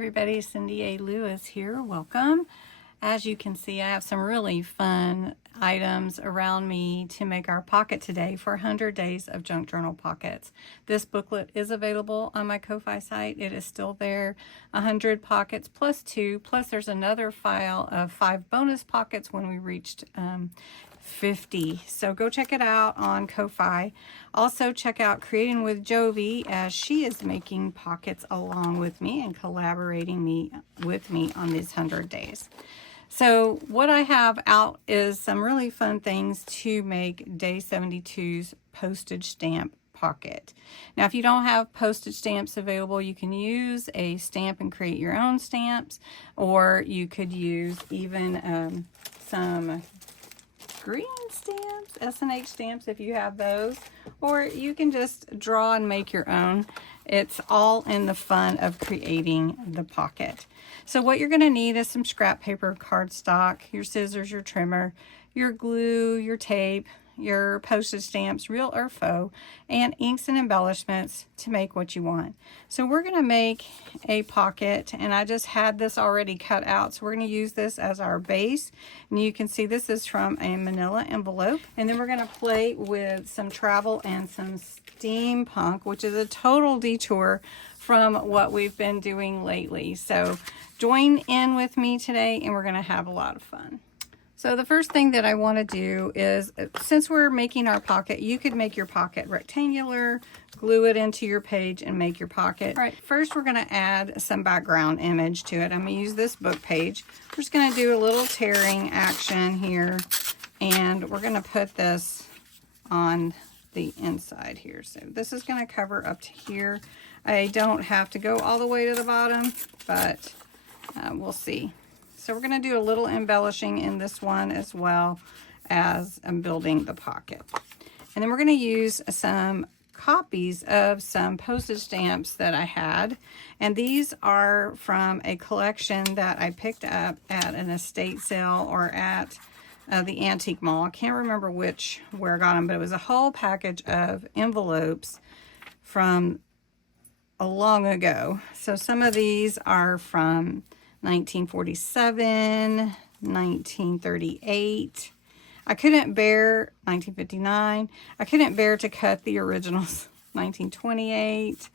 everybody, Cindy A. Lewis here. Welcome. As you can see, I have some really fun items around me to make our pocket today for 100 Days of Junk Journal Pockets. This booklet is available on my Ko-Fi site. It is still there. 100 pockets plus 2, plus there's another file of 5 bonus pockets when we reached 50. So go check it out on Ko-Fi. Also check out Creating with Jovi, as she is making pockets along with me and collaborating with me on these 100 days. So what I have out is some really fun things to make Day 72's postage stamp pocket. Now, if you don't have postage stamps available, you can use a stamp and create your own stamps, or you could use even some green stamps, S&H stamps if you have those, or you can just draw and make your own. It's all in the fun of creating the pocket. So what you're going to need is some scrap paper, cardstock, your scissors, your trimmer, your glue, your tape, your postage stamps, real or faux, and inks and embellishments to make what you want. So we're going to make a pocket, and I just had this already cut out, so we're going to use this as our base. And you can see this is from a manila envelope, and then we're going to play with some travel and some steampunk, which is a total detour from what we've been doing lately. So join in with me today, and we're going to have a lot of fun. So the first thing that I want to do is, since we're making our pocket, you could make your pocket rectangular, glue it into your page, and make your pocket. All right, first we're going to add some background image to it. I'm going to use this book page. We're just going to do a little tearing action here, and we're going to put this on the inside here. So this is going to cover up to here. I don't have to go all the way to the bottom, but we'll see. So we're going to do a little embellishing in this one as well as building the pocket. And then we're going to use some copies of some postage stamps that I had. And these are from a collection that I picked up at an estate sale or at the antique mall. I can't remember where I got them, but it was a whole package of envelopes from a long ago. So some of these are from 1947, 1938. I couldn't bear 1959. I couldn't bear to cut the originals. 1928,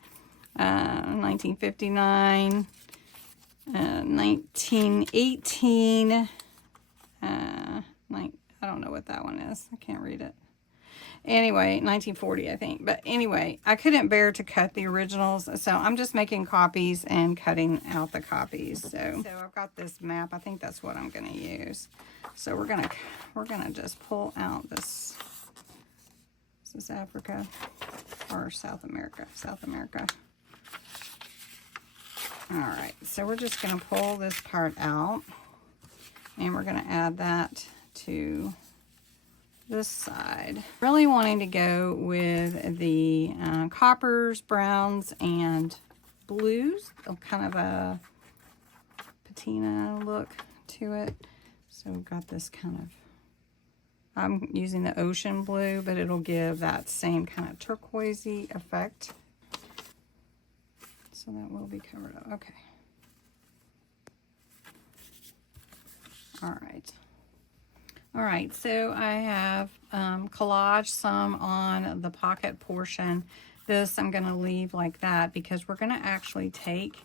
1959, 1918. I don't know what that one is. I can't read it. Anyway, 1940, I think. But anyway, I couldn't bear to cut the originals, so I'm just making copies and cutting out the copies. So I've got this map. I think that's what I'm going to use. So we're gonna just pull out this. Is this Africa or South America? South America. All right. So we're just going to pull this part out, and we're going to add that to this side. Really wanting to go with the coppers, browns, and blues. Kind of a patina look to it. So we've got this kind of, I'm using the ocean blue, but it'll give that same kind of turquoisey effect. So that will be covered up. Okay. All right. All right, so I have collaged some on the pocket portion. This I'm going to leave like that because we're going to actually take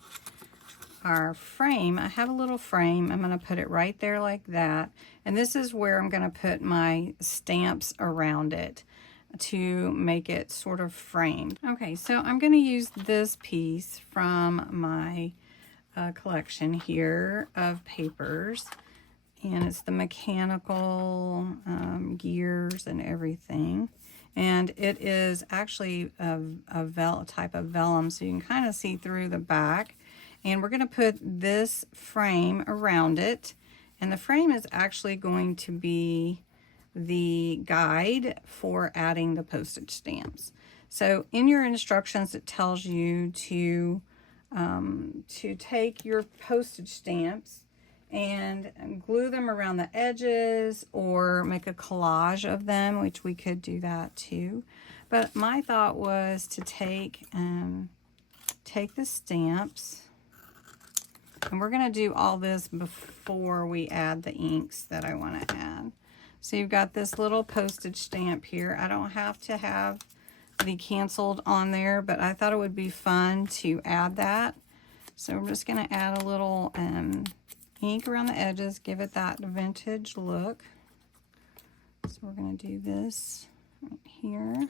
our frame. I have a little frame. I'm going to put it right there like that. And this is where I'm going to put my stamps around it to make it sort of framed. Okay, so I'm going to use this piece from my collection here of papers. And it's the mechanical gears and everything. And it is actually a type of vellum, so you can kind of see through the back. And we're going to put this frame around it. And the frame is actually going to be the guide for adding the postage stamps. So in your instructions, it tells you to take your postage stamps and glue them around the edges or make a collage of them, which we could do that too. But my thought was to take the stamps And we're going to do all this before we add the inks that I want to add. So you've got this little postage stamp here. I don't have to have the canceled on there, but I thought it would be fun to add that. So I'm just going to add a little ink around the edges, give it that vintage look. So we're going to do this right here.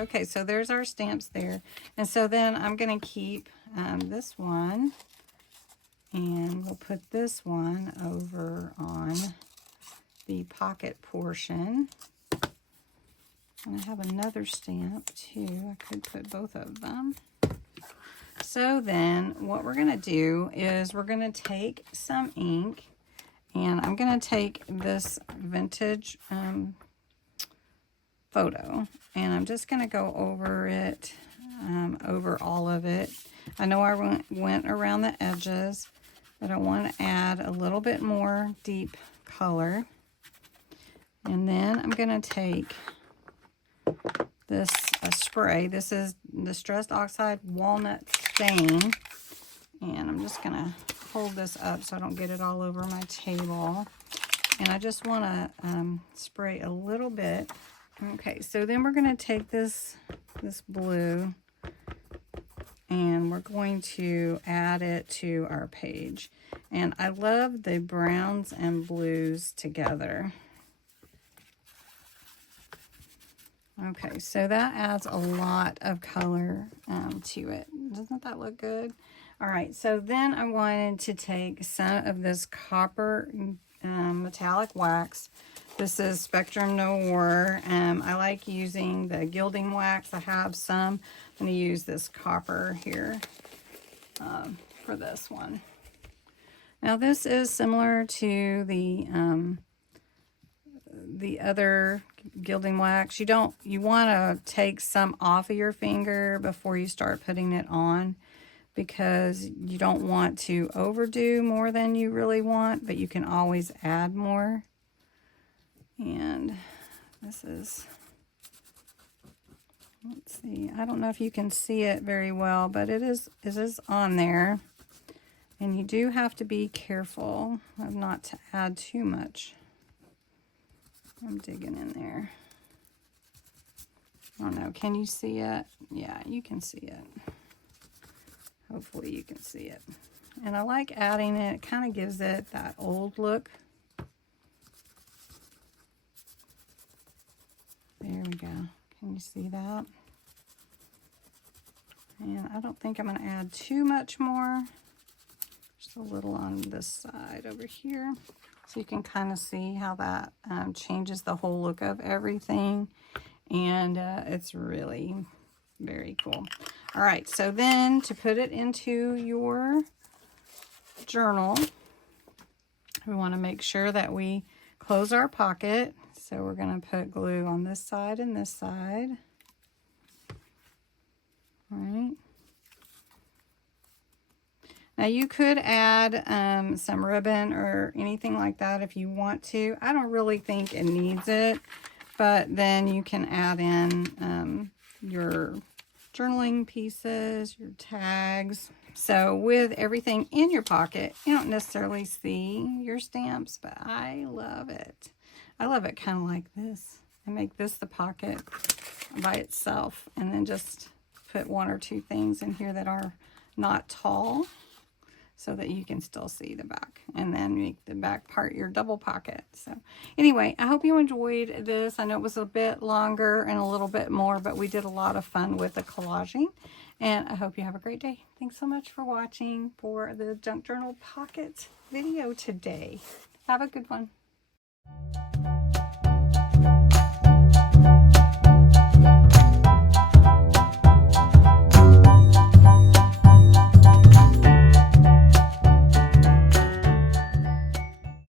Okay, so there's our stamps there. And so then I'm going to keep this one, and we'll put this one over on the pocket portion. And I have another stamp too. I could put both of them. So then what we're going to do is we're going to take some ink, and I'm going to take this vintage photo, and I'm just going to go over it, over all of it. I know I went around the edges, but I want to add a little bit more deep color. And then I'm going to take this spray. This is Distressed Oxide Walnut Stain, and I'm just going to hold this up so I don't get it all over my table. And I just want to spray a little bit. Okay, so then we're going to take this blue, and we're going to add it to our page. And I love the browns and blues together. Okay, so that adds a lot of color to it. Doesn't that look good? All right, so then I wanted to take some of this copper metallic wax. This is Spectrum Noir. I like using the gilding wax. I have some. I'm going to use this copper here for this one. Now this is similar to the other gilding wax. You want to take some off of your finger before you start putting it on, because you don't want to overdo more than you really want, but you can always add more. And this is, let's see, I don't know if you can see it very well, but it is on there. And you do have to be careful of not to add too much. I'm digging in there. I don't know, can you see it? Yeah, you can see it. Hopefully you can see it. And I like adding it. It kind of gives it that old look. There we go. Can you see that? And I don't think I'm going to add too much more. Just a little on this side over here. So you can kind of see how that changes the whole look of everything. And it's really very cool. All right, so then to put it into your journal, we want to make sure that we close our pocket. So we're going to put glue on this side and this side. All right. Now you could add some ribbon or anything like that if you want to. I don't really think it needs it, but then you can add in your journaling pieces, your tags. So with everything in your pocket, you don't necessarily see your stamps, but I love it. I love it kind of like this. I make this the pocket by itself, and then just put one or two things in here that are not tall so that you can still see the back, and then make the back part your double pocket. So anyway, I hope you enjoyed this. I know it was a bit longer and a little bit more, but we did a lot of fun with the collaging, and I hope you have a great day. Thanks so much for watching for the Junk Journal Pocket video today. Have a good one.